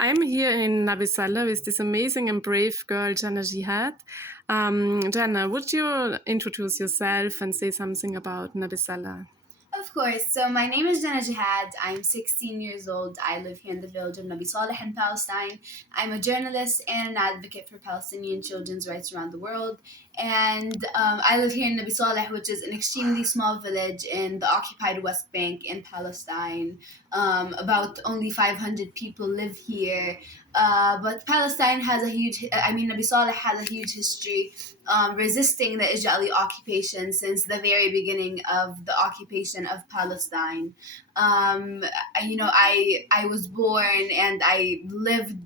I'm here in Nabisala with this amazing and brave girl, Janna Jihad. Janna, would you introduce yourself and say something about Nabisala? Of course. So my name is Janna Jihad. I'm 16 years old. I live here in the village of Nabi Saleh in Palestine. I'm a journalist and an advocate for Palestinian children's rights around the world. And I live here in Nabi Saleh, which is an extremely small village in the occupied West Bank in Palestine. About only 500 people live here. But Palestine has Nabi Saleh has a huge history resisting the Israeli occupation since the very beginning of the occupation of Palestine. I was born and I lived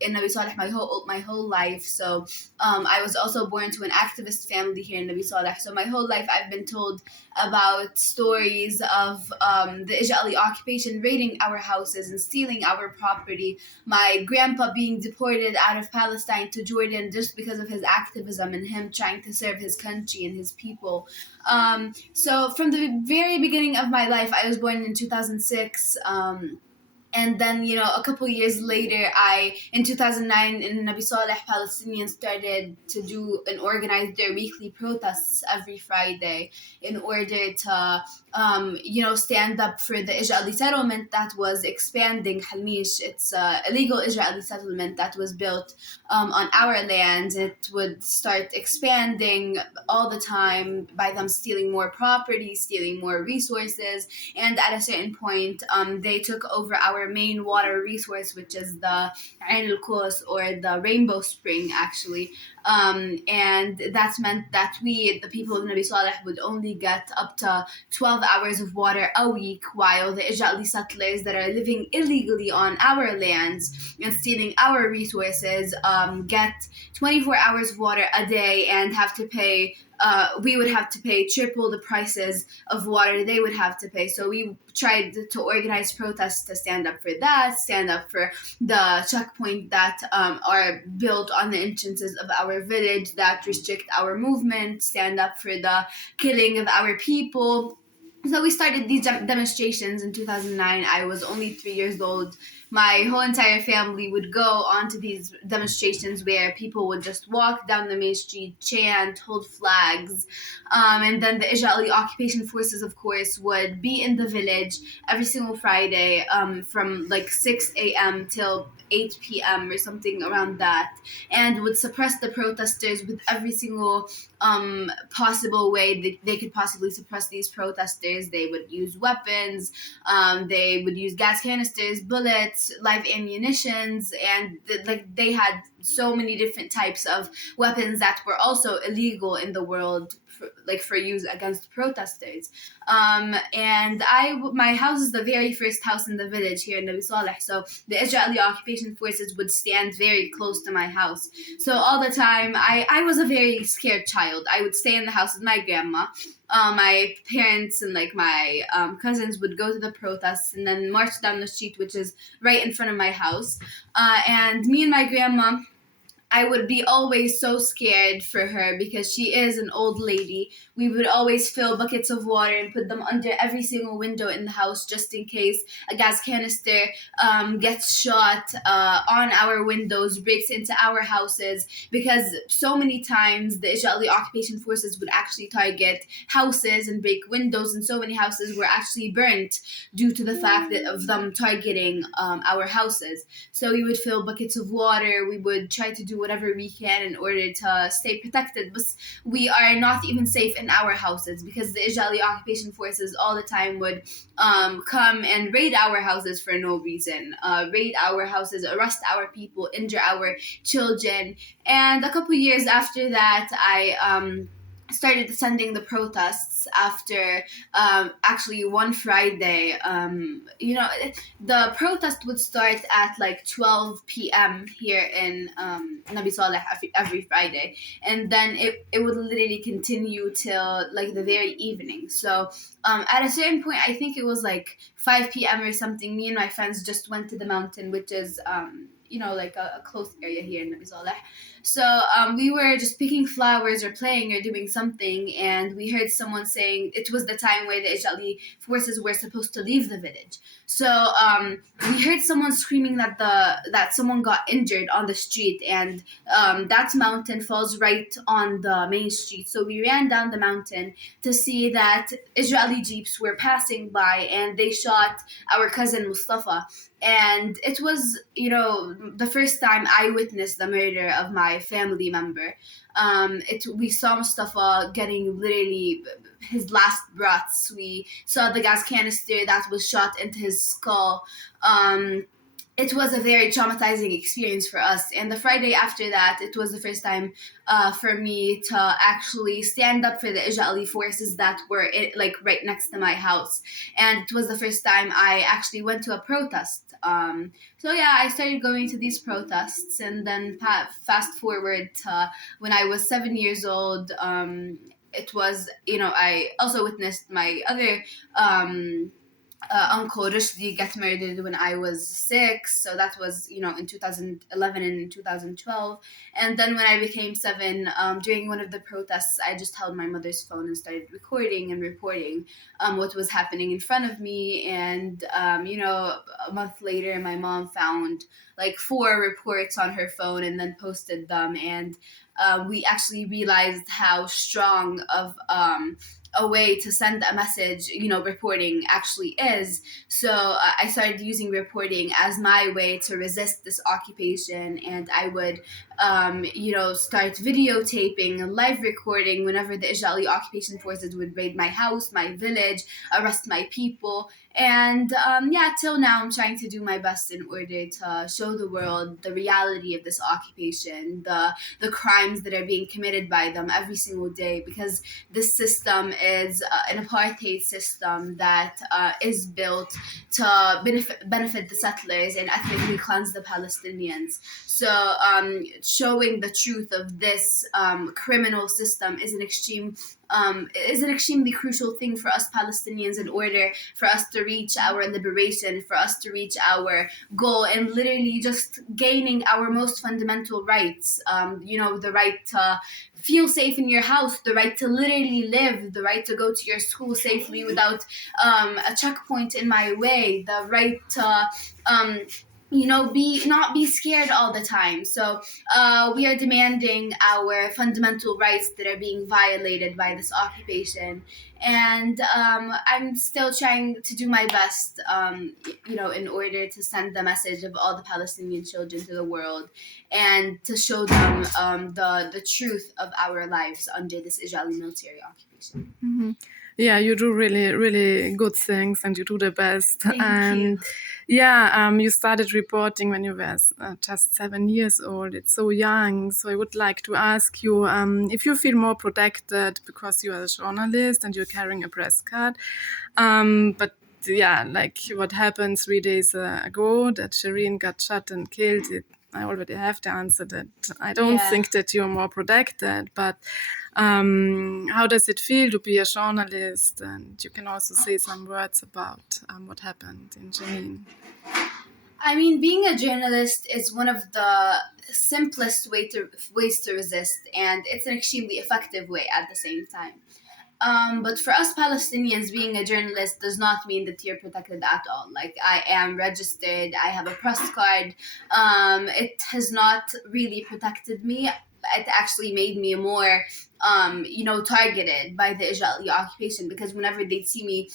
in Nabi Saleh my whole life. So I was also born to an activist family here in Nabi Saleh. So my whole life I've been told about stories of the Israeli occupation raiding our houses and stealing our property. My grandpa being deported out of Palestine to Jordan just because of his activism and him trying to serve his country and his people. So from the very beginning of my life, I was born in 2006. And then, a couple years later, in 2009, in Nabi Saleh, Palestinians started to do and organize their weekly protests every Friday in order to, stand up for the Israeli settlement that was expanding Halmish. It's an illegal Israeli settlement that was built on our land. It would start expanding all the time by them stealing more property, stealing more resources, and at a certain point, they took over our main water resource, which is the Ain al-Qus, or the Rainbow Spring, actually. And that meant that we, the people of Nabi Saleh, would only get up to 12 hours of water a week, while the Israeli settlers that are living illegally on our lands and stealing our resources get 24 hours of water a day and have to pay we would have to pay triple the prices of water they would have to pay. So we tried to organize protests to stand up for that, stand up for the checkpoint that are built on the entrances of our village that restrict our movement, stand up for the killing of our people. So we started these demonstrations in 2009. I was only 3 years old. My whole entire family would go onto these demonstrations where people would just walk down the main street, chant, hold flags. And then the Israeli occupation forces, of course, would be in the village every single Friday from like 6 a.m. till 8 p.m. or something around that, and would suppress the protesters with every single possible way that they could possibly suppress these protesters. They would use weapons, they would use gas canisters, bullets, live ammunitions, and they had so many different types of weapons that were also illegal in the world for use against protesters. And my house is the very first house in the village here in Nabi Saleh. So the Israeli occupation forces would stand very close to my house. So all the time, I was a very scared child. I would stay in the house with my grandma. My parents and my cousins would go to the protests and then march down the street, which is right in front of my house. And me and my grandma, I would be always so scared for her because she is an old lady. We would always fill buckets of water and put them under every single window in the house just in case a gas canister gets shot on our windows, breaks into our houses, because so many times the Israeli occupation forces would actually target houses and break windows, and so many houses were actually burnt due to the fact of them targeting our houses. So we would fill buckets of water, we would try to do whatever we can in order to stay protected, but we are not even safe in our houses because the Israeli occupation forces all the time would come and raid our houses for no reason, raid our houses, arrest our people, injure our children. And a couple years after that, I started attending the protests after actually one Friday. The protest would start at 12 p.m. here in Nabi Saleh every Friday, and then it would literally continue till the very evening. So at a certain point, I think it was 5 p.m. or something, me and my friends just went to the mountain, which is like a close area here in Nabi Saleh. So we were just picking flowers or playing or doing something, and we heard someone saying it was the time where the Israeli forces were supposed to leave the village. So we heard someone screaming that someone got injured on the street, and that mountain falls right on the main street. So we ran down the mountain to see that Israeli jeeps were passing by, and they shot our cousin Mustafa. And it was, the first time I witnessed the murder of my family member. We saw Mustafa getting literally his last breaths. We saw the gas canister that was shot into his skull. It was a very traumatizing experience for us. And the Friday after that, it was the first time for me to actually stand up for the Israeli forces that were right next to my house. And it was the first time I actually went to a protest. So yeah, I started going to these protests, and then fast forward to when I was 7 years old. It was, I also witnessed my other uncle Rushdie get murdered when I was 6. So that was, in 2011 and 2012. And then when I became 7, during one of the protests, I just held my mother's phone and started recording and reporting what was happening in front of me. And, a month later, my mom found like 4 reports on her phone and then posted them. And we actually realized how strong of a way to send a message, reporting actually is. So I started using reporting as my way to resist this occupation, and I would, start videotaping and live recording whenever the Israeli occupation forces would raid my house, my village, arrest my people. And till now, I'm trying to do my best in order to show the world the reality of this occupation, the crimes that are being committed by them every single day, because this system is an apartheid system that is built to benefit the settlers and ethnically cleanse the Palestinians. So showing the truth of this criminal system is an extremely crucial thing for us Palestinians in order for us to reach our liberation, for us to reach our goal, and literally just gaining our most fundamental rights. The right to feel safe in your house, the right to literally live, the right to go to your school safely without a checkpoint in my way, the right to not be scared all the time. So we are demanding our fundamental rights that are being violated by this occupation. And I'm still trying to do my best, in order to send the message of all the Palestinian children to the world and to show them the truth of our lives under this Israeli military occupation. Mm-hmm. Yeah, you do really, really good things, and you do the best. Thank you. Yeah, you started reporting when you were just 7 years old. It's so young. So I would like to ask you if you feel more protected because you are a journalist and you're carrying a press card. But yeah, like what happened 3 days ago, that Shireen got shot and killed. I already have the answer that I don't think that you're more protected, but how does it feel to be a journalist? And you can also say some words about what happened in Jenin. I mean, being a journalist is one of the simplest ways to resist, and it's an extremely effective way at the same time. But for us Palestinians, being a journalist does not mean that you're protected at all. Like, I am registered, I have a press card. It has not really protected me. It actually made me more, targeted by the Israeli occupation, because whenever they'd see me,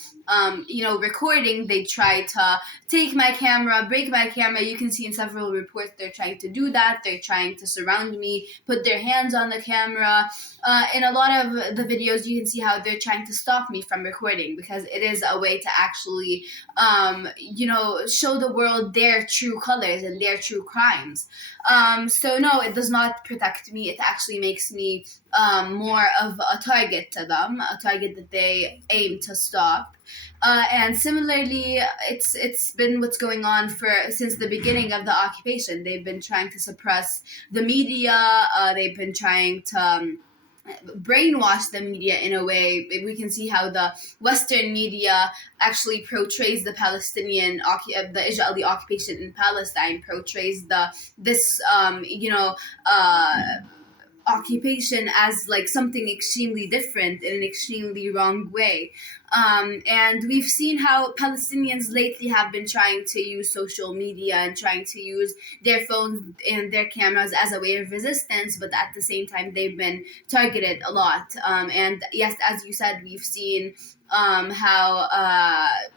recording, they try to take my camera, break my camera. You can see in several reports they're trying to do that. They're trying to surround me, put their hands on the camera. In a lot of the videos, you can see how they're trying to stop me from recording, because it is a way to actually, show the world their true colors and their true crimes. So no, it does not protect me. It actually makes me more of a target to them, a target that they aim to stop. And similarly, it's been what's going on since the beginning of the occupation. They've been trying to suppress the media. They've been trying to brainwash the media in a way. We can see how the Western media actually portrays the the Israeli occupation in Palestine, portrays this occupation as like something extremely different in an extremely wrong way. And we've seen how Palestinians lately have been trying to use social media and trying to use their phones and their cameras as a way of resistance, but at the same time they've been targeted a lot. And yes, as you said, we've seen how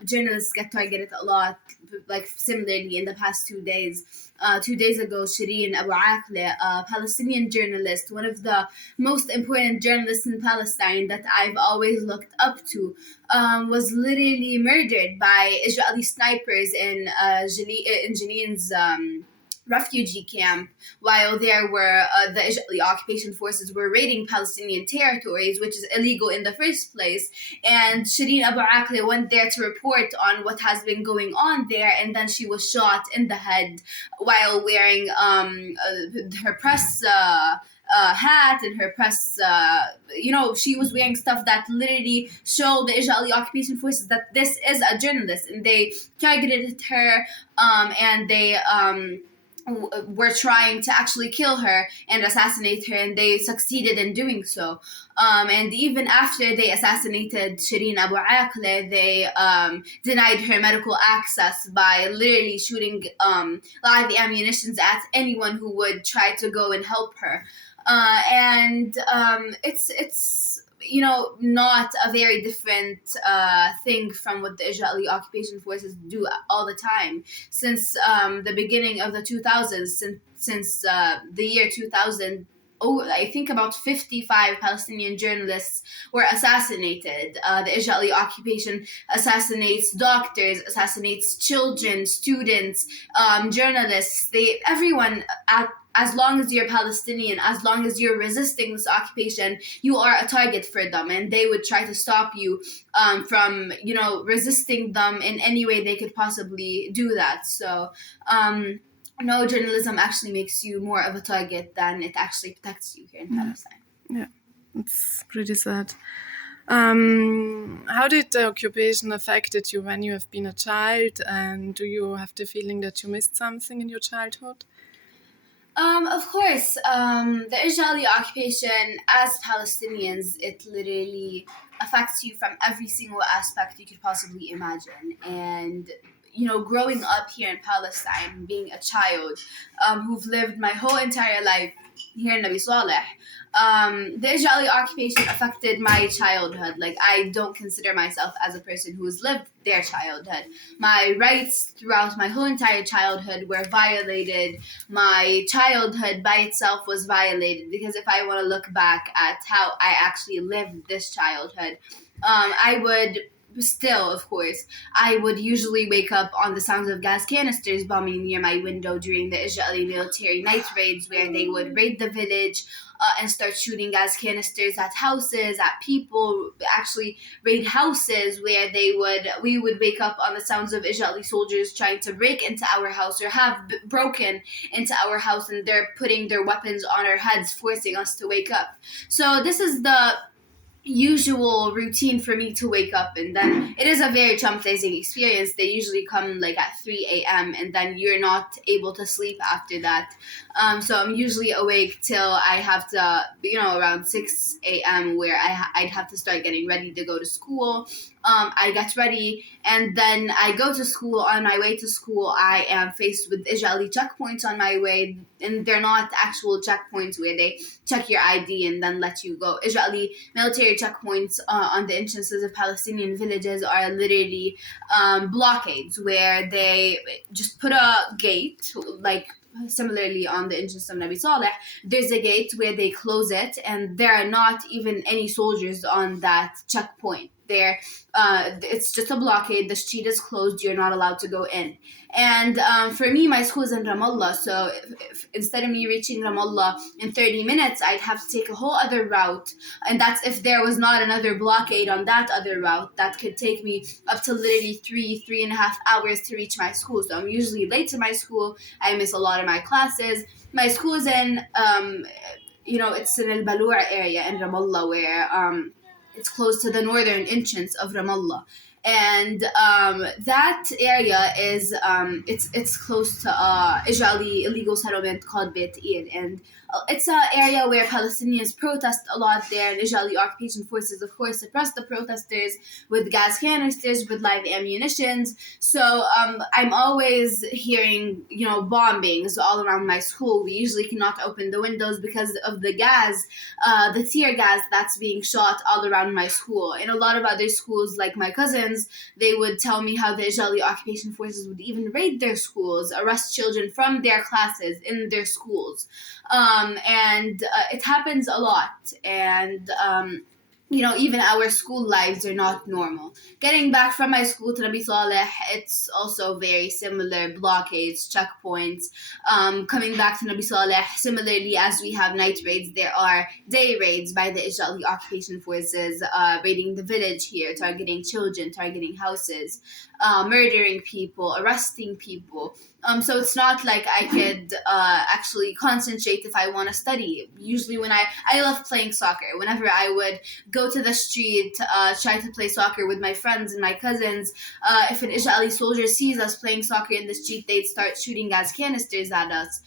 journalists get targeted a lot, like similarly in the past 2 days. 2 days ago, Shireen Abu Akleh, a Palestinian journalist, one of the most important journalists in Palestine that I've always looked up to, was literally murdered by Israeli snipers in Jenin's refugee camp while there were the Israeli occupation forces were raiding Palestinian territories, which is illegal in the first place. And Shireen Abu Akleh went there to report on what has been going on there, and then she was shot in the head while wearing her press hat and her press, she was wearing stuff that literally showed the Israeli occupation forces that this is a journalist, and they targeted her, and they were trying to actually kill her and assassinate her, and they succeeded in doing so. And even after they assassinated Shireen Abu Akleh, they denied her medical access by literally shooting live ammunitions at anyone who would try to go and help her. And it's not a very different thing from what the Israeli occupation forces do all the time since the beginning of the 2000s, since the year 2000. I think about 55 Palestinian journalists were assassinated. The Israeli occupation assassinates doctors, assassinates children, students, journalists. Everyone as long as you're Palestinian, as long as you're resisting this occupation, you are a target for them, and they would try to stop you from, resisting them in any way they could possibly do that. So, no, journalism actually makes you more of a target than it actually protects you here in Palestine. Yeah, it's pretty sad. How did the occupation affected you when you have been a child, and do you have the feeling that you missed something in your childhood? Of course, the Israeli occupation, as Palestinians, it literally affects you from every single aspect you could possibly imagine. And, growing up here in Palestine, being a child who've lived my whole entire life here in Nabi Saleh, the Israeli occupation affected my childhood. Like, I don't consider myself as a person who has lived their childhood. My rights throughout my whole entire childhood were violated. My childhood by itself was violated, because if I want to look back at how I actually lived this childhood, I would still, of course, I would usually wake up on the sounds of gas canisters bombing near my window during the Israeli military night raids, where they would raid the village and start shooting gas canisters at houses, at people, actually raid houses where we would wake up on the sounds of Israeli soldiers trying to break into our house or have broken into our house, and they're putting their weapons on our heads, forcing us to wake up. So this is the usual routine for me to wake up, and then it is a very traumatizing experience. They usually come like at 3 a.m. and then you're not able to sleep after that. So I'm usually awake till I have to, around 6 a.m. where I'd have to start getting ready to go to school. I get ready, and then I go to school. On my way to school, I am faced with Israeli checkpoints on my way, and they're not actual checkpoints where they check your ID and then let you go. Israeli military checkpoints on the entrances of Palestinian villages are literally blockades, where they just put a gate, like similarly on the entrance of Nabi Saleh, there's a gate where they close it, and there are not even any soldiers on that checkpoint. It's just a blockade. The street is closed. You're not allowed to go in. And for me, my school is in Ramallah, so if instead of me reaching Ramallah in 30 minutes, I'd have to take a whole other route, and that's if there was not another blockade on that other route that could take me up to literally 3.5 hours to reach my school. So I'm usually late to my school. I miss a lot of my classes. My school is in it's in Al-Balua area in Ramallah, where it's close to the northern entrance of Ramallah. And that area is it's close to Israeli illegal settlement called Beit Ir, and it's an area where Palestinians protest a lot there, and Israeli occupation forces, of course, suppress the protesters with gas canisters, with live ammunitions. So I'm always hearing, bombings all around my school. We usually cannot open the windows because of the gas, the tear gas that's being shot all around my school. In a lot of other schools, like my cousins, they would tell me how the Israeli occupation forces would even raid their schools, arrest children from their classes in their schools. And it happens a lot. And, even our school lives are not normal. Getting back from my school to Nabi Saleh, it's also very similar, blockades, checkpoints. Coming back to Nabi Saleh, similarly as we have night raids, there are day raids by the Israeli occupation forces, raiding the village here, targeting children, targeting houses, murdering people, arresting people. So it's not like I could actually concentrate if I want to study. Usually when I love playing soccer. Whenever I would go to the street, try to play soccer with my friends and my cousins, if an Israeli soldier sees us playing soccer in the street, they'd start shooting gas canisters at us.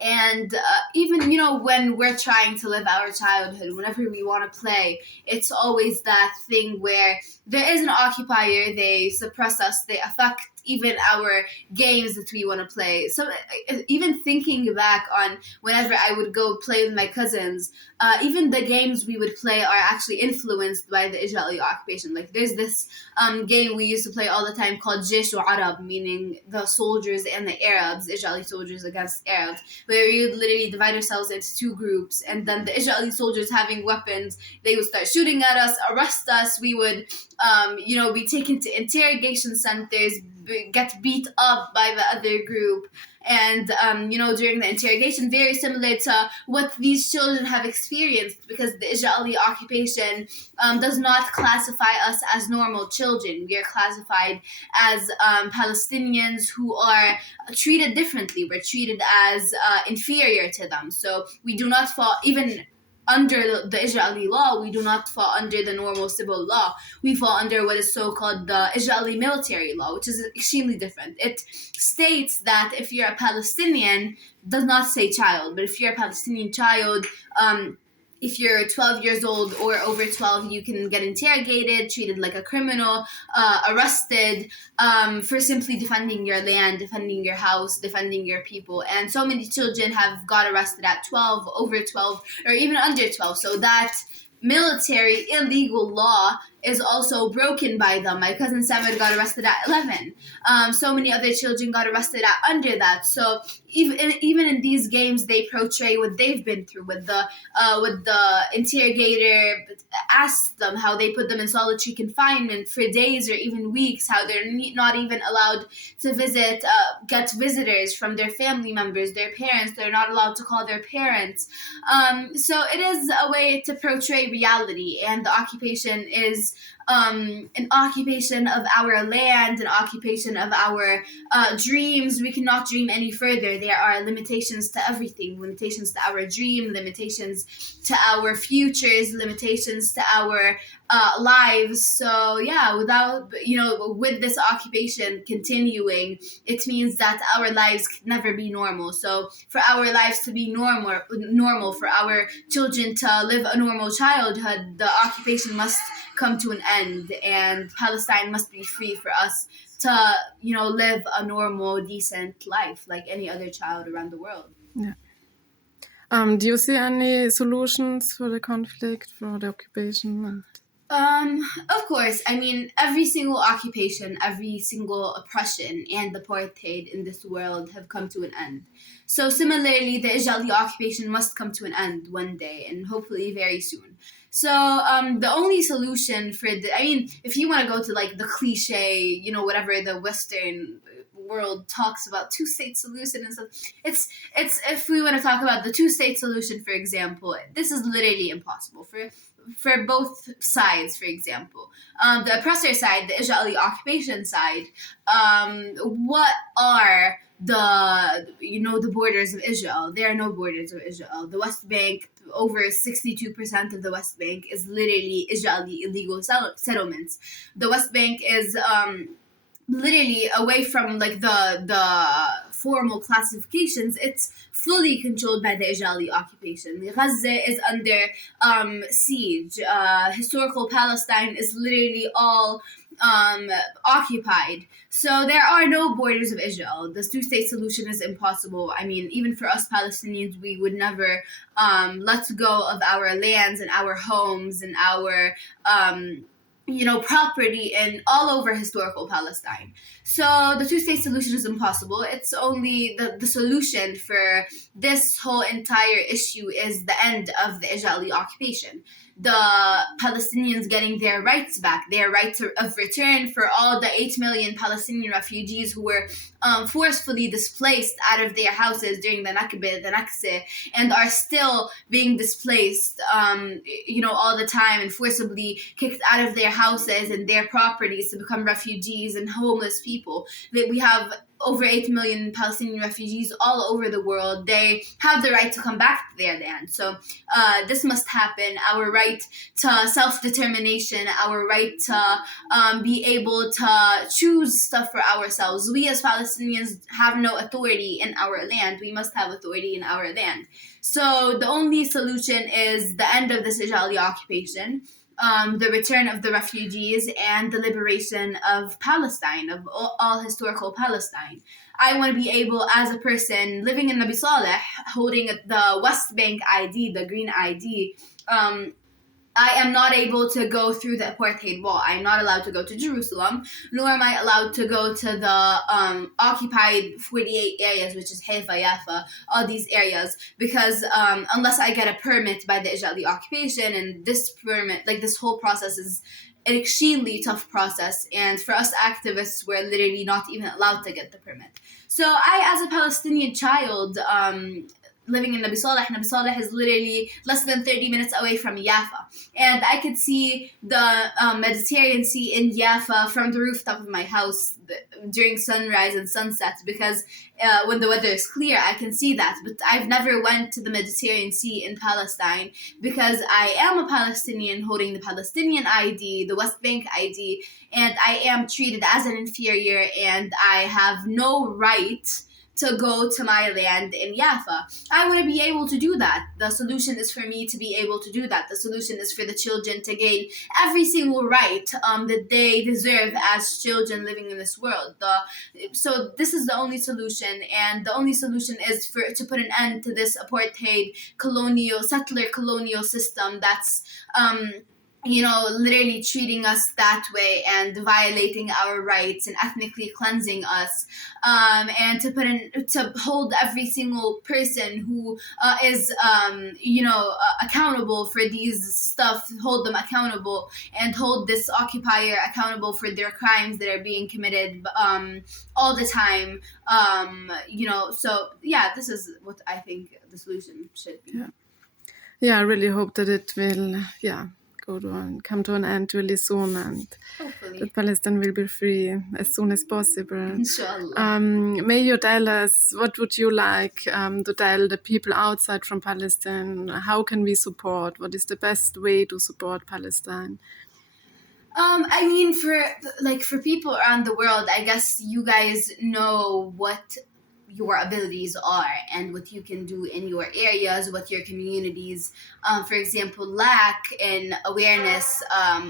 And even, when we're trying to live our childhood, whenever we want to play, it's always that thing where there is an occupier, they suppress us, they affect even our games that we want to play. So even thinking back on whenever I would go play with my cousins, even the games we would play are actually influenced by the Israeli occupation. Like there's this game we used to play all the time called Jish or Arab, meaning the soldiers and the Arabs, Israeli soldiers against Arabs, where we would literally divide ourselves into two groups, and then the Israeli soldiers having weapons, they would start shooting at us, arrest us, we would be taken to interrogation centers, get beat up by the other group. And, during the interrogation, very similar to what these children have experienced, because the Israeli occupation does not classify us as normal children. We are classified as Palestinians who are treated differently. We're treated as inferior to them. So we do not fall, even under the Israeli law, we do not fall under the normal civil law. We fall under what is so-called the Israeli military law, which is extremely different. It states that if you're a Palestinian, does not say child, but if you're a Palestinian child, if you're 12 years old or over 12, you can get interrogated, treated like a criminal, arrested for simply defending your land, defending your house, defending your people. And so many children have got arrested at 12, over 12, or even under 12. So that military illegal law is also broken by them. My cousin Samir got arrested at 11. So many other children got arrested at under that. So even in these games, they portray what they've been through. With the interrogator asks them how they put them in solitary confinement for days or even weeks, how they're not even allowed to get visitors from their family members, their parents. They're not allowed to call their parents. So it is a way to portray reality, and the occupation is an occupation of our land, an occupation of our dreams. We cannot dream any further. There are limitations to everything, limitations to our dream, limitations to our futures, limitations to our lives. So yeah, with this occupation continuing, it means that our lives can never be normal. So for our lives to be normal, for our children to live a normal childhood, the occupation must come to an end, and Palestine must be free for us to, live a normal, decent life like any other child around the world. Yeah. Do you see any solutions for the conflict, for the occupation? Of course. I mean, every single occupation, every single oppression and apartheid in this world have come to an end. So similarly, the Israeli occupation must come to an end one day, and hopefully very soon. So the only solution if you want to go to like the cliche, whatever the Western world talks about, two-state solution and stuff, it's if we want to talk about the two-state solution, for example, this is literally impossible for both sides. For example, the oppressor side, the Israeli occupation side, what are the borders of Israel. There are no borders of Israel. The West Bank, over 62% of the West Bank is literally Israeli illegal settlements. The West Bank is literally away from like the formal classifications. It's fully controlled by the Israeli occupation. Gaza is under siege. Historical Palestine is literally all occupied. So there are no borders of Israel. The two-state solution is impossible. I mean, even for us Palestinians, we would never let go of our lands and our homes and our property in all over historical Palestine. So the two-state solution is impossible. It's only the solution for this whole entire issue is the end of the Israeli occupation. The Palestinians getting their rights back, their right of return for all the 8 million Palestinian refugees who were forcefully displaced out of their houses during the Nakba, and are still being displaced, all the time and forcibly kicked out of their houses and their properties to become refugees and homeless people. That we have over 8 million Palestinian refugees all over the world. They have the right to come back to their land. So this must happen. Our right to self-determination, our right to be able to choose stuff for ourselves. We as Palestinians have no authority in our land. We must have authority in our land. So the only solution is the end of this Israeli occupation, the return of the refugees, and the liberation of Palestine, of all historical Palestine. I want to be able, as a person living in Nabi Saleh, holding the West Bank ID, the green ID, I am not able to go through the apartheid wall. I'm not allowed to go to Jerusalem, nor am I allowed to go to the occupied 48 areas, which is Haifa, Yafa, all these areas, because unless I get a permit by the Israeli occupation, and this permit, like this whole process is an extremely tough process, and for us activists, we're literally not even allowed to get the permit. So I, as a Palestinian child, living in Nabi Saleh is literally less than 30 minutes away from Jaffa. And I could see the Mediterranean Sea in Jaffa from the rooftop of my house during sunrise and sunset, because when the weather is clear, I can see that. But I've never went to the Mediterranean Sea in Palestine because I am a Palestinian holding the Palestinian ID, the West Bank ID, and I am treated as an inferior, and I have no right to go to my land in Jaffa. I want to be able to do that. The solution is for me to be able to do that. The solution is for the children to gain every single right that they deserve as children living in this world. So this is the only solution, and the only solution is to put an end to this apartheid settler colonial system that's literally treating us that way and violating our rights and ethnically cleansing us, and to hold every single person who is accountable for these stuff, hold them accountable, and hold this occupier accountable for their crimes that are being committed all the time. So yeah, this is what I think the solution should be. Yeah, I really hope that it will come to an end really soon, and hopefully that Palestine will be free as soon as possible. Inshallah. May you tell us, what would you like to tell the people outside from Palestine? How can we support? What is the best way to support Palestine? I mean, for people around the world, I guess you guys know what your abilities are and what you can do in your areas, what your communities, for example, lack in awareness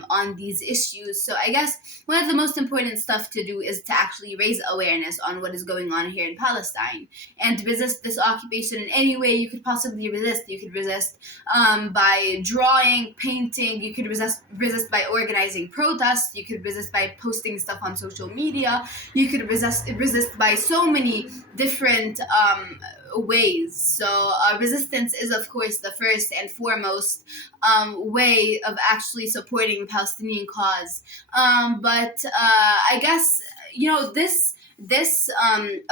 on these issues. So I guess one of the most important stuff to do is to actually raise awareness on what is going on here in Palestine and resist this occupation in any way you could possibly resist. You could resist by drawing, painting. You could resist by organizing protests. You could resist by posting stuff on social media. You could resist by so many different ways. So resistance is, of course, the first and foremost way of actually supporting the Palestinian cause. But I guess, this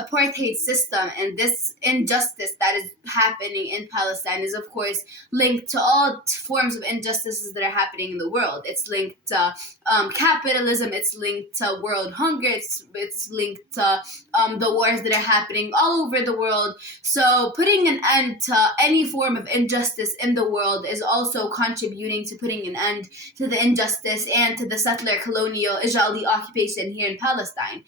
apartheid system and this injustice that is happening in Palestine is, of course, linked to all forms of injustices that are happening in the world. It's linked to capitalism, it's linked to world hunger, it's linked to the wars that are happening all over the world. So putting an end to any form of injustice in the world is also contributing to putting an end to the injustice and to the settler colonial Israeli occupation here in Palestine.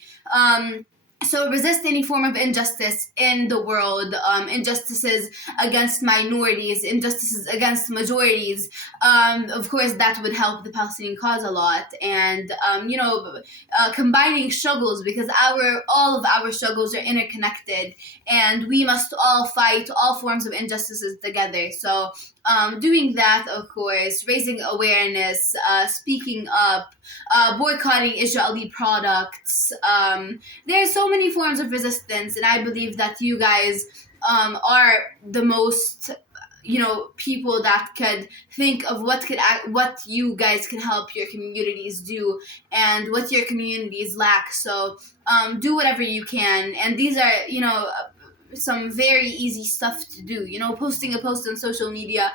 So resist any form of injustice in the world, injustices against minorities, injustices against majorities. Of course, that would help the Palestinian cause a lot. And, combining struggles, because all of our struggles are interconnected, and we must all fight all forms of injustices together. So doing that, of course, raising awareness, speaking up, boycotting Israeli products. There are so many forms of resistance, and I believe that you guys are the most, people that could think of what you guys can help your communities do and what your communities lack. So do whatever you can, and these are, some very easy stuff to do. Posting a post on social media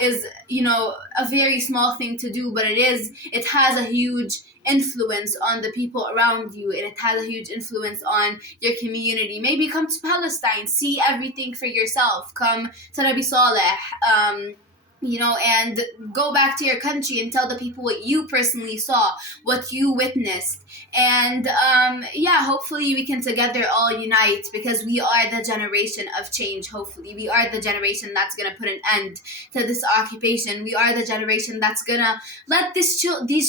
is, a very small thing to do, but it has a huge influence on the people around you, and it has a huge influence on your community. Maybe come to Palestine, see everything for yourself. Come to Nabi Saleh, and go back to your country and tell the people what you personally saw, what you witnessed. And hopefully we can together all unite, because we are the generation of change. Hopefully we are the generation that's going to put an end to this occupation. We are the generation that's going to let these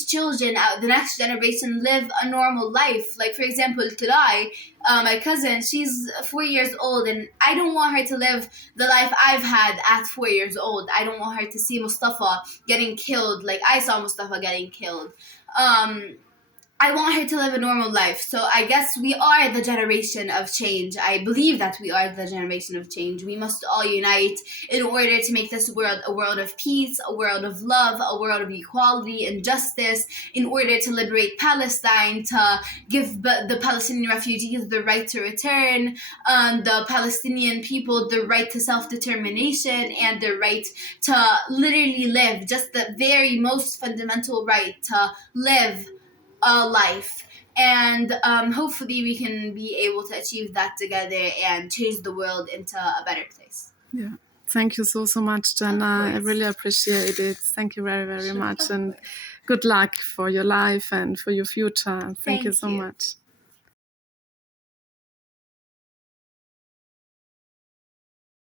children, the next generation, live a normal life. Like, for example, Tulay, my cousin, she's 4 years old, and I don't want her to live the life I've had at 4 years old. I don't want her to see Mustafa getting killed like I saw Mustafa getting killed. I want her to live a normal life. So I guess we are the generation of change. I believe that we are the generation of change. We must all unite in order to make this world a world of peace, a world of love, a world of equality and justice, in order to liberate Palestine, to give the Palestinian refugees the right to return, the Palestinian people the right to self-determination, and the right to literally live, just the very most fundamental right to live a life. And hopefully we can be able to achieve that together and change the world into a better place. Yeah. Thank you so much, Janna. I really appreciate it. Thank you very, very much. And good luck for your life and for your future. Thank you so much.